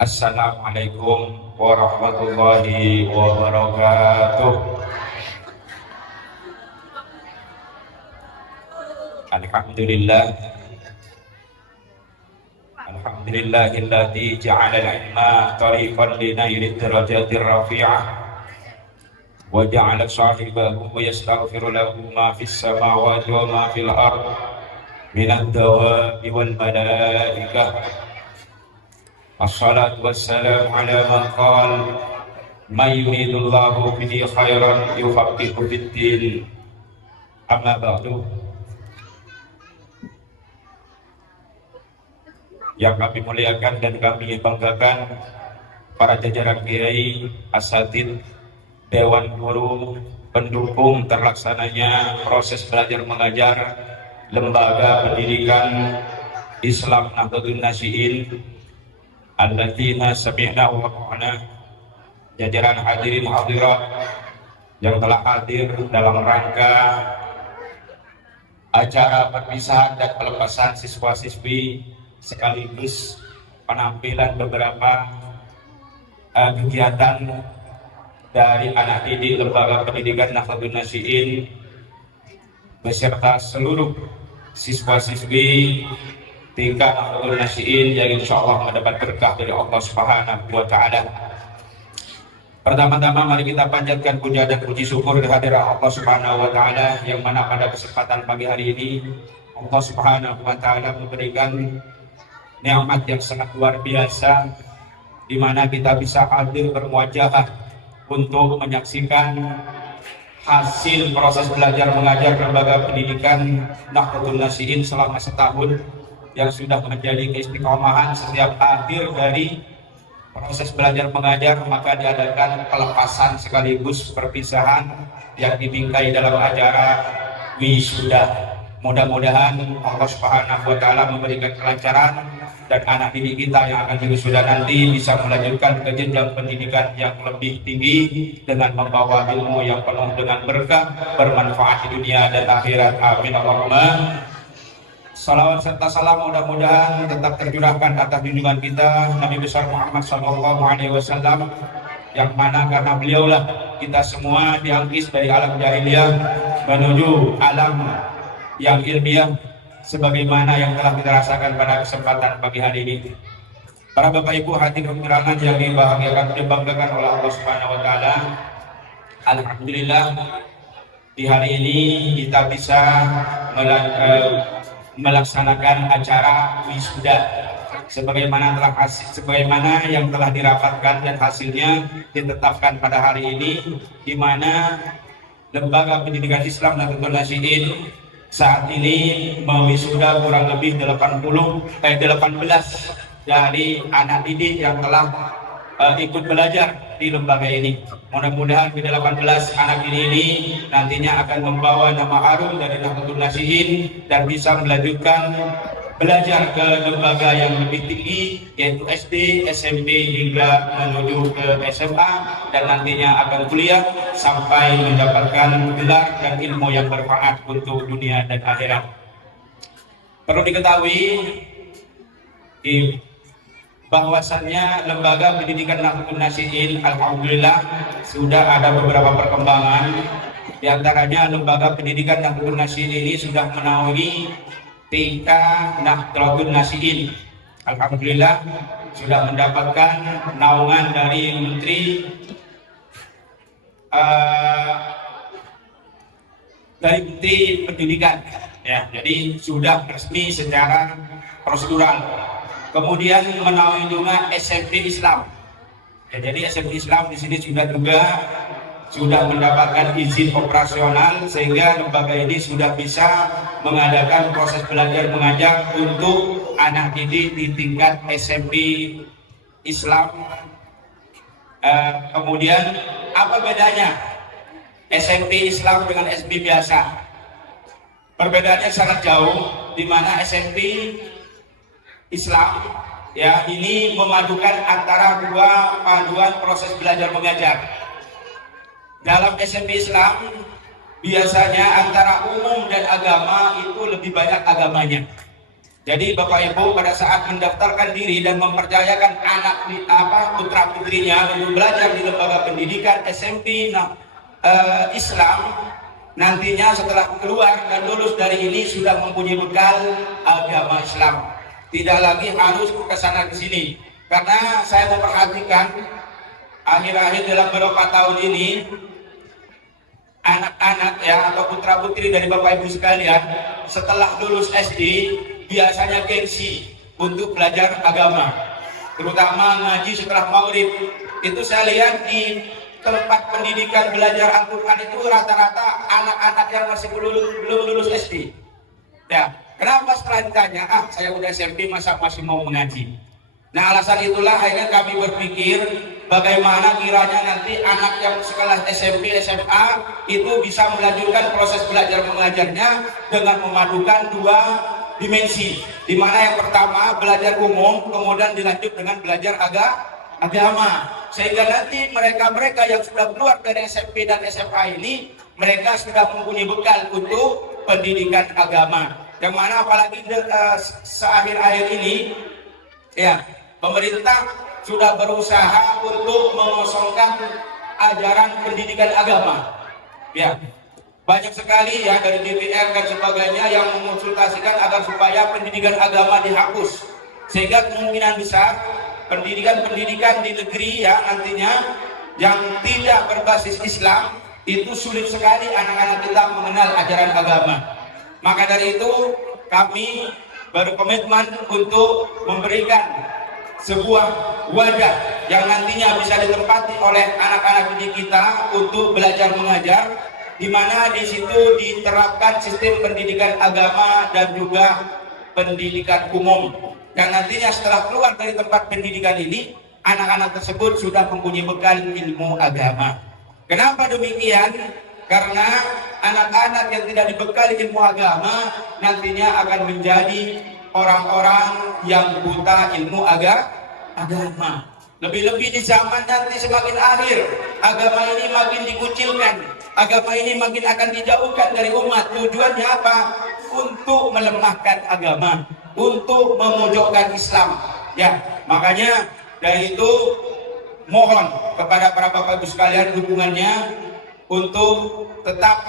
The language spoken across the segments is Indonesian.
Assalamualaikum warahmatullahi wabarakatuh. Alhamdulillah, alhamdulillahilladzi ja'ala al-ilma tariqan li naili darajatir rafi'ah wa ja'ala sahibahu yastaghfiru lahu ma fis samawati wa ma fil ard minad dawabi wal malaikah. Assalatu wassalamu ala man qala may yuridullahu bihi khairan yufaqihu fid-din. Amma ba'du. Yang kami muliakan dan kami banggakan, para jajaran kiai, asatid, dewan guru, pendukung terlaksananya proses belajar mengajar lembaga pendidikan Islam Nahdlatul Nash'iin alladzina sami'na wa ata'na, jajaran hadirin hadirat yang telah hadir dalam rangka acara perpisahan dan pelepasan siswa-siswi sekaligus penampilan beberapa kegiatan dari anak didik lembaga pendidikan Nahdlatul Nash'iin beserta seluruh siswa-siswi tingkat Nahdlatul Nash'iin yang insya Allah mendapat berkah dari Allah Subhanahu wa Ta'ala. Pertama-tama mari kita panjatkan puja dan puji syukur kehadirat Allah Subhanahu wa Ta'ala, yang mana pada kesempatan pagi hari ini Allah Subhanahu wa Ta'ala memberikan nikmat yang sangat luar biasa, di mana kita bisa hadir bermuajahah untuk menyaksikan hasil proses belajar mengajar lembaga pendidikan Nahdlatul Nash'iin selama setahun, yang sudah menjadi keistiqomahan setiap akhir dari proses belajar mengajar maka diadakan pelepasan sekaligus perpisahan yang dibingkai dalam acara wisuda. Mudah-mudahan Allah Subhanahu wa Ta'ala memberikan kelancaran dan anak didik kita yang akan wisuda nanti bisa melanjutkan ke jenjang pendidikan yang lebih tinggi dengan membawa ilmu yang penuh dengan berkah, bermanfaat di dunia dan akhirat. Amin Allahumma. Salawat serta salam mudah-mudahan tetap tercurahkan atas junjungan kita Nabi besar Muhammad SAW, yang mana karena beliaulah kita semua diangkis dari alam jahiliyah menuju alam yang ilmiah, sebagaimana yang telah kita rasakan pada kesempatan pagi hari ini. Para Bapak Ibu hadirin undangan yang dibahagiakan dibanggakan oleh Allah Subhanahu wa Ta'ala, alhamdulillah di hari ini kita bisa melaksanakan acara wisuda sebagaimana yang telah dirapatkan dan hasilnya ditetapkan pada hari ini, di mana lembaga pendidikan Islam Nahdlatul Nash'iin saat ini mewisuda kurang lebih 18 dari anak didik yang telah ikut belajar di lembaga ini. Mudah-mudahan di 18 anak didik ini nantinya akan membawa nama harum dari Nahdlatul Nash'iin dan bisa melanjutkan belajar ke lembaga yang lebih tinggi, yaitu SD, SMP hingga menuju ke SMA, dan nantinya akan kuliah sampai mendapatkan gelar dan ilmu yang bermanfaat untuk dunia dan akhirat. Perlu diketahui bahwasannya lembaga pendidikan Nahdlatul Nash'iin alhamdulillah sudah ada beberapa perkembangan. Di antaranya lembaga pendidikan Nahdlatul Nash'iin ini sudah menaungi TK Nahdlatul Nash'iin. Alhamdulillah sudah mendapatkan naungan dari Menteri Pendidikan, ya, jadi sudah resmi secara prosedural. Kemudian menaungi juga SMP Islam. Ya, jadi SMP Islam di sini sudah mendapatkan izin operasional, sehingga lembaga ini sudah bisa mengadakan proses belajar mengajar untuk anak didik di tingkat SMP Islam. Kemudian apa bedanya SMP Islam dengan SMP biasa? Perbedaannya sangat jauh, di mana SMP Islam ya ini memadukan antara dua paduan proses belajar mengajar. Dalam SMP Islam biasanya antara umum dan agama itu lebih banyak agamanya. Jadi Bapak Ibu pada saat mendaftarkan diri dan mempercayakan anak putra putrinya untuk belajar di lembaga pendidikan SMP Islam, nantinya setelah keluar dan lulus dari ini sudah mempunyai bekal agama Islam. Tidak lagi harus ke sana ke sini. Karena saya memperhatikan akhir-akhir dalam beberapa tahun ini anak-anak ya atau putra putri dari Bapak Ibu sekalian setelah lulus SD biasanya gengsi untuk belajar agama, terutama ngaji setelah maghrib. Itu saya lihat di tempat pendidikan belajar Al-Quran itu rata-rata anak-anak yang masih belum lulus SD. Ya, kenapa setelah ditanya, saya udah SMP masa masih mau mengaji? Nah, alasan itulah akhirnya kami berpikir bagaimana kiranya nanti anak yang sekolah SMP, SMA itu bisa melanjutkan proses belajar mengajarnya dengan memadukan dua dimensi, di mana yang pertama belajar umum, kemudian dilanjut dengan belajar agama, sehingga nanti mereka yang sudah keluar dari SMP dan SMA ini mereka sudah mempunyai bekal untuk pendidikan agama. Yang mana apalagi seakhir-akhir ini ya pemerintah sudah berusaha untuk mengosongkan ajaran pendidikan agama. Ya, banyak sekali ya dari DPR dan sebagainya yang mengonsultasikan agar supaya pendidikan agama dihapus, sehingga kemungkinan besar pendidikan di negeri ya nantinya yang tidak berbasis Islam itu sulit sekali anak-anak kita mengenal ajaran agama. Maka dari itu kami berkomitmen untuk memberikan sebuah wadah yang nantinya bisa ditempati oleh anak-anak didik kita untuk belajar mengajar, di mana di situ diterapkan sistem pendidikan agama dan juga pendidikan umum. Dan nantinya setelah keluar dari tempat pendidikan ini, anak-anak tersebut sudah mempunyai bekal ilmu agama. Kenapa demikian? Karena anak-anak yang tidak dibekali ilmu agama nantinya akan menjadi orang-orang yang buta ilmu agama. Lebih-lebih di zaman nanti semakin akhir, agama ini makin dikucilkan, agama ini makin akan dijauhkan dari umat. Tujuannya apa? Untuk melemahkan agama, untuk memojokkan Islam. Ya, makanya dari itu mohon kepada para bapak ibu sekalian dukungannya untuk tetap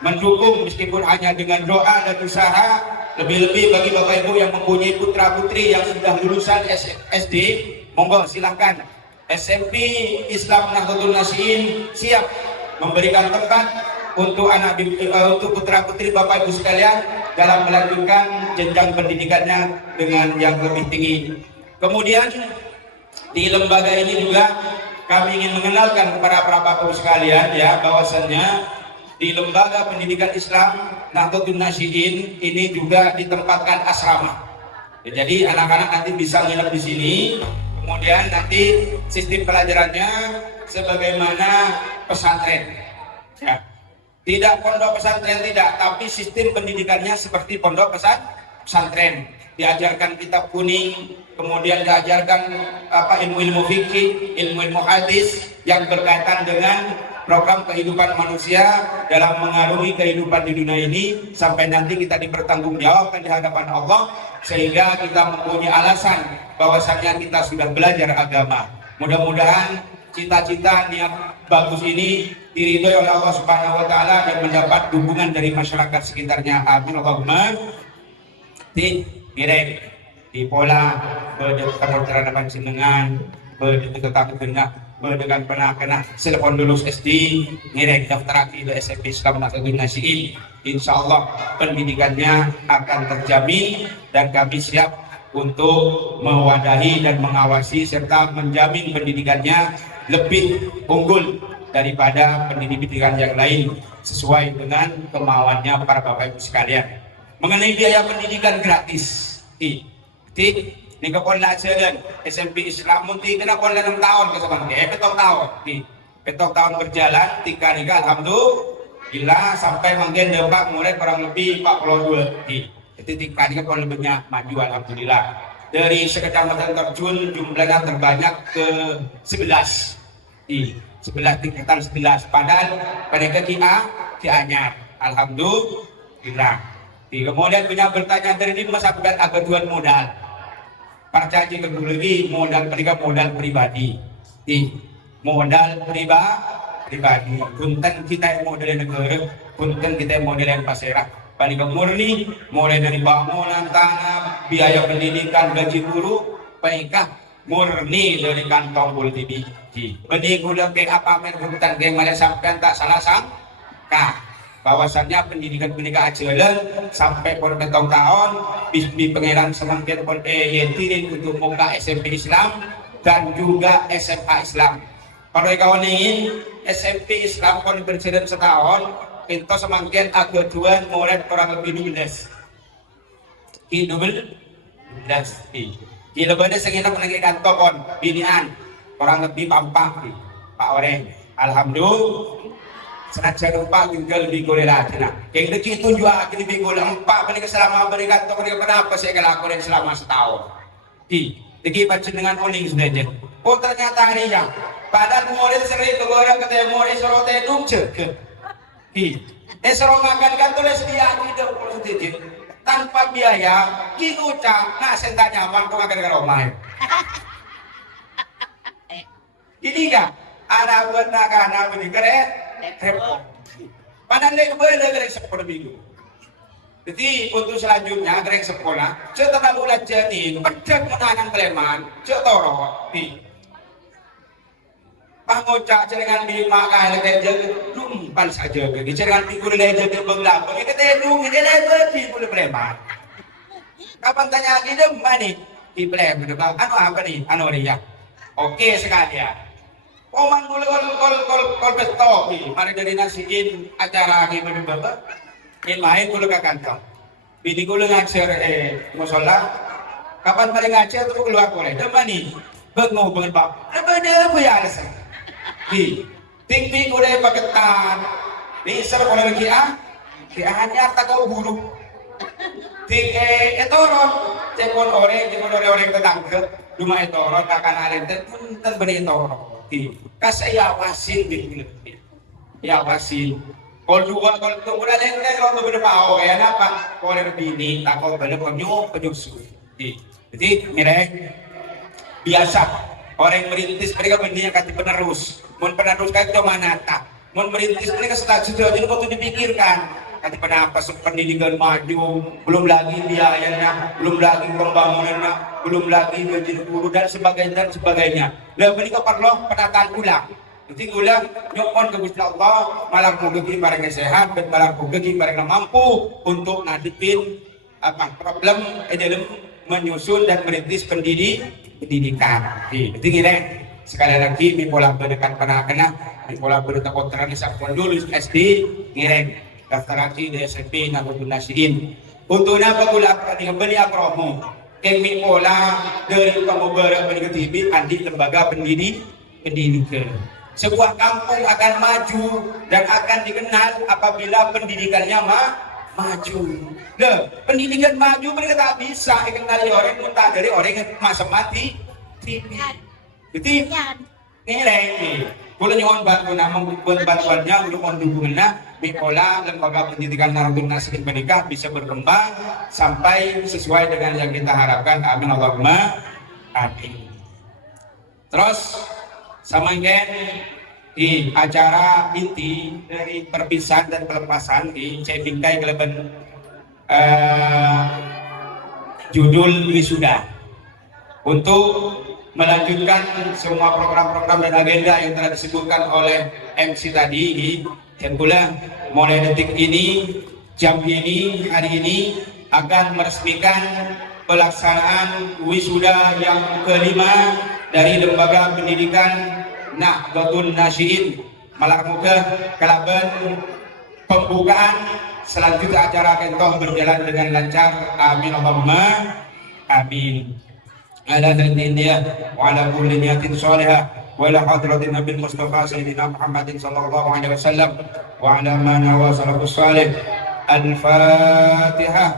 mendukung meskipun hanya dengan doa dan usaha. Lebih-lebih bagi bapak ibu yang mempunyai putra putri yang sudah lulusan SD, monggo silahkan. SMP Islam Nahdlatul Nasihin siap memberikan tempat untuk untuk putra putri bapak ibu sekalian dalam melanjutkan jenjang pendidikannya dengan yang lebih tinggi. Kemudian di lembaga ini juga kami ingin mengenalkan kepada para bapak ibu sekalian ya bahwasannya di lembaga pendidikan Islam Nahdlatul Nasihin ini juga ditempatkan asrama. Jadi anak-anak nanti bisa nginep di sini. Kemudian nanti sistem pelajarannya sebagaimana pesantren. Ya. Tidak pondok pesantren tidak, tapi sistem pendidikannya seperti pondok pesantren. Diajarkan kitab kuning, kemudian diajarkan ilmu-ilmu fikih, ilmu-ilmu hadis yang berkaitan dengan program kehidupan manusia dalam mengarungi kehidupan di dunia ini sampai nanti kita dipertanggungjawabkan di hadapan Allah, sehingga kita mempunyai alasan bahwasanya kita sudah belajar agama. Mudah-mudahan cita-cita niat bagus ini diridhoi oleh Allah Subhanahu wa taala dan mendapat dukungan dari masyarakat sekitarnya. Amin Allahumma. Di pola berdekat panjenengan berdekat genap dengan pernah kena telepon lulus SD nirek daftar di SMP Islam Nahdlatul Nasihin. Insyaallah pendidikannya akan terjamin dan kami siap untuk mewadahi dan mengawasi serta menjamin pendidikannya lebih unggul daripada pendidikan yang lain sesuai dengan kemauannya para bapak ibu sekalian. Mengenai biaya pendidikan gratis, ini kepola jalan SMP Islam munti kena pola 6 tahun ke sekarang, petong tahun berjalan, 3 nikah alhamdulillah sampai mungkin dapat murid kurang lebih 42. Itu 3 nikah pola lebihnya maju alhamdulillah. Dari sekecamatan terjun jumlahnya terbanyak ke 11. 11 tingkatan 11. Padahal mereka Ki Anyar, alhamdulillah. Kemudian punya bertanya dari ini masakan agar modal. Percaya lagi modal pribadi. Modal pribadi. Punten kita yang modal negara, punten kita yang modal pasarah. Paling murni, mulai dari bangunan tanah, biaya pendidikan, gaji guru, panikah murni dari kantong politik. Benih gula ke apa menurutkan ke mana sampai tak salah sangka. Bahwasannya pendidikan ajaran sampai bertahun tahun bisbi pengeran semakin yetirin untuk muka SMP Islam dan juga SMA Islam. Kalau kawan ingin SMP Islam kon berjalan setahun itu semakin agak tuan mulai kurang lebih 12 kilo benda sekitar pendidikan tokon binian kurang lebih pampak Pak Oreng. Alhamdulillah senajan lupa juga lebih gole lagi nah yang itu juga lebih gole 4 menikah selama berikan toko dia kenapa saya kelakuin selama setahun di baca dengan uling sudah aja oh ternyata harinya padahal murid sering itu orang ketemu murid suruh tedung cek suruh makan kan tulis dia hidup sedikit tanpa biaya kikucap nah sentak nyaman kok makan dengan omah ini enggak ada buat nak beri keren padahal dia kembali gereng sekolah minggu. Jadi untuk selanjutnya gereng sekolah setelah bulan jadi pedak menahan Sleman cetoro di pangocak cerengan di makan kerja lumpan saja di cerengan minggu dia jadi benglap ini ketemu ini lebar di bulan Sleman kapan tanya lagi deh mana di Sleman anu apa nih anu ya oke sekali ya. Oman kol besto mari dari nasiin acara gimana bapak main kulo ke kantong bini kulo ngajar musola kapan mari ngajar tuh keluar boleh demani bengong banget bang apa ya alasan tinggi kulo paketan bisa kulo lagi hanya tak kau buruk tinggi etoron cekon orang tetangga rumah etoron akan ada pun terberi etoron kasih awasin gitu ya awasin kalau dua kalau kemudian yang kalau berapa ya apa kalau bini tak kalau penyusu jadi mereka biasa orang merintis mereka bendanya kata penerus penerus kan itu mana tak merintis mereka setelah jadi waktu dipikirkan kata kenapa pendidikan maju belum lagi biayanya belum lagi pembangunannya belum lagi gaji guru dan sebagainya dan mereka perlu penataan ulang jadi ulang nyokon ke Gusti Allah malah gigi barang sehat dan malah gigi barang mampu untuk ngadepin apa problem dalam menyusun dan merintis pendidikan jadi gini sekali lagi pola pendidikan kena pola pendidikan kontra sakon dulu SD ngireng daftar haji di SMP Nahdlatul Nasihin. Untuk apa pula dengan beli promo? Kami pola dari pengobatan pendidikan andi lembaga pendidikan. Sebuah kampung akan maju dan akan dikenal apabila pendidikannya maju. Loh, pendidikan maju mereka tak bisa dikenali orang muntah dari orang yang masa mati. Jadi ini boleh nyuwun bantu bantuannya untuk mendukungnya Mikola lembaga pendidikan Nahdlatul Nasihin menikah bisa berkembang sampai sesuai dengan yang kita harapkan. Amin Allahumma amin. Terus samangken di acara inti dari perpisahan dan pelepasan di Cebingkai Keleben judul wisuda untuk melanjutkan semua program-program dan agenda yang telah disebutkan oleh MC tadi dan pula mulai detik ini jam ini hari ini akan meresmikan pelaksanaan wisuda yang kelima dari lembaga pendidikan Nahdlatul Nasihin Malarmuka Kelaben. Pembukaan selanjutnya acara kentoh berjalan dengan lancar. Amin Allahumma amin. Ala India wa ala kulli niyatin salihah wa ila hadratin Nabi Mustafa Sayyidina Muhammadin sallallahu alaihi wasallam wa ala man wa salafus salih. Al-Fatihah.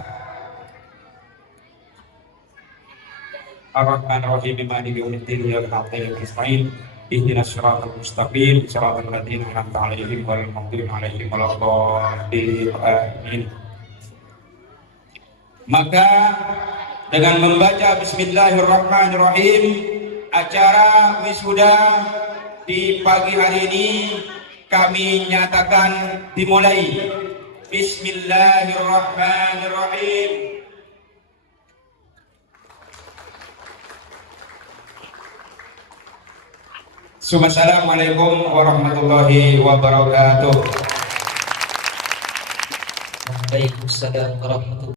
Ar-Rahmanir-Rahim maliki yaumiddin iyyaka na'budu wa iyyaka nasta'in ihdinas siratal mustaqim siratal ladzina an'amta 'alaihim ghairil maghdubi 'alaihim waladdallin. Amin. Maka dengan membaca Bismillahirrahmanirrahim, acara wisuda di pagi hari ini kami nyatakan dimulai. Bismillahirrahmanirrahim. Assalamualaikum warahmatullahi wabarakatuh. Waalaikumsalam warahmatullahi